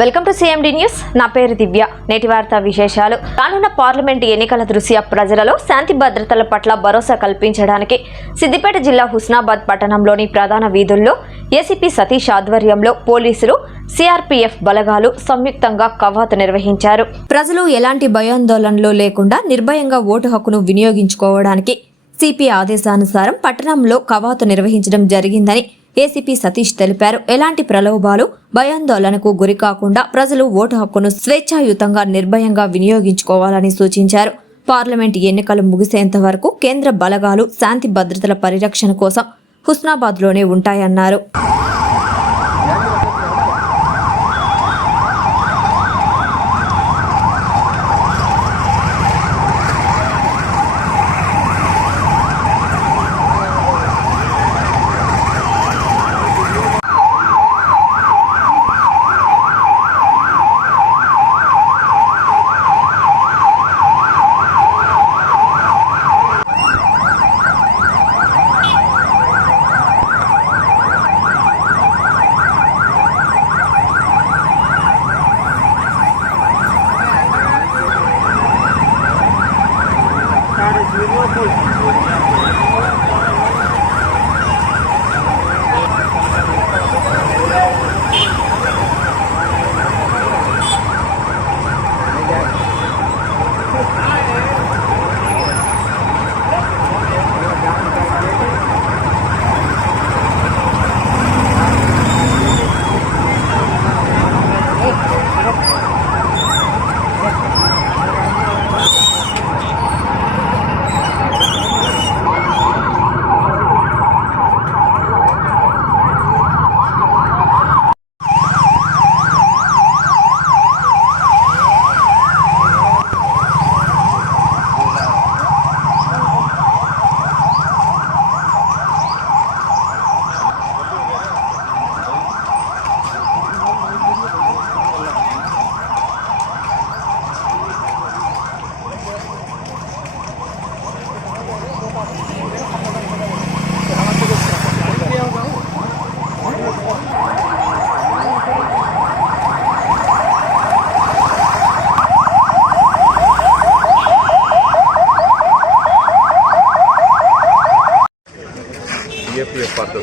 Welcome to CMD news నా పేరు దివ్య. నేటి వార్తా విశేషాలు. రానున్న పార్లమెంట్ ఎన్నికల దృష్ట్యా ప్రజలలో శాంతి భద్రతల పట్ల భరోసా కల్పించడానికి సిద్దిపేట జిల్లా హుస్నాబాద్ పట్టణంలోని ప్రధాన వీధుల్లో ఏసీపీ సతీష్ ఆధ్వర్యంలో పోలీసులు సిఆర్పీఎఫ్ బలగాలు సంయుక్తంగా కవాతు నిర్వహించారు. ప్రజలు ఎలాంటి భయాందోళనలు లేకుండా నిర్భయంగా ఓటు హక్కును వినియోగించుకోవడానికి సిపి ఆదేశానుసారం పట్టణంలో కవాతు నిర్వహించడం జరిగిందని ఏసీపీ సతీష్ తెలిపారు. ఎలాంటి ప్రలోభాలు భయాందోళనకు గురి కాకుండా ప్రజలు ఓటు హక్కును స్వేచ్ఛాయుతంగా నిర్భయంగా వినియోగించుకోవాలని సూచించారు. పార్లమెంట్ ఎన్నికలు ముగిసేంత వరకు కేంద్ర బలగాలు శాంతి భద్రతల పరిరక్షణ కోసం హుస్నాబాద్లోనే ఉంటాయన్నారు.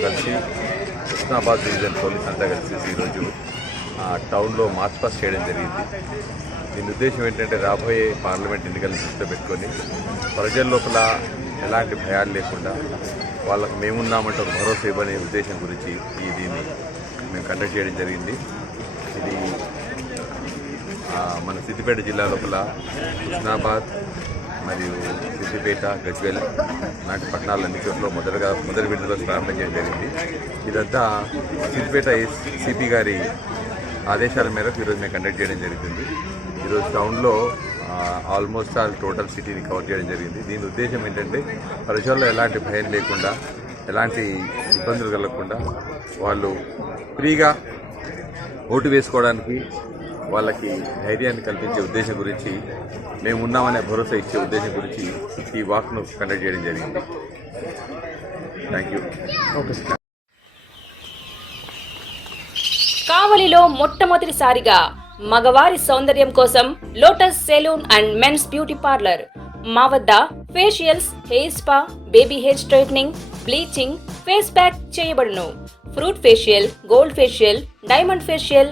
కలిసి కృష్ణాబాద్ డివిజన్ పోలీస్ అంతా కలిసి ఈరోజు టౌన్లో మార్చ్ పాస్ చేయడం జరిగింది. దీని ఉద్దేశం ఏంటంటే రాబోయే పార్లమెంట్ ఎన్నికలను దృష్టిలో పెట్టుకొని ప్రజల లోపల ఎలాంటి భయాలు లేకుండా వాళ్ళకు మేమున్నామంటే ఒక భరోసా ఇవ్వనే ఉద్దేశం గురించి ఈ దీన్ని మేము కండక్ట్ చేయడం జరిగింది. ఇది మన సిద్దిపేట జిల్లా లోపల కృష్ణాబాద్ మరియు సిద్దిపేట గజ్వేల్ నాటి పట్టణాలు అన్ని చోట్ల మొదటగా మొదటి విడుదల ప్రారంభం చేయడం జరిగింది. ఇదంతా సిద్దిపేట సిపి గారి ఆదేశాల మేరకు ఈరోజు మేము కండక్ట్ చేయడం జరుగుతుంది. ఈరోజు టౌన్లో ఆల్మోస్ట్ ఆల్ టోటల్ సిటీని కవర్ చేయడం జరిగింది. దీని ఉద్దేశం ఏంటంటే ప్రజల్లో ఎలాంటి భయం లేకుండా ఎలాంటి ఇబ్బందులు కలగకుండా వాళ్ళు ఫ్రీగా ఓటు వేసుకోవడానికి వాళ్ళకి ధైర్యాన్ని కల్పించే ఉద్దేశం గురించి మేము ఉన్నామనే భరోసా ఇచ్చే ఉద్దేశం గురించి ఈ వాక్ను కండక్ట్ చేయడం జరిగింది. థ్యాంక్ యూ కావలిలో మొట్టమొదటిసారిగా మగవారి సౌందర్యం కోసం Lotus salon and men's beauty parlour. మా వద్ద facials hair spa baby hair straightening bleaching face pack చేయబడును. Fruit facial gold facial diamond facial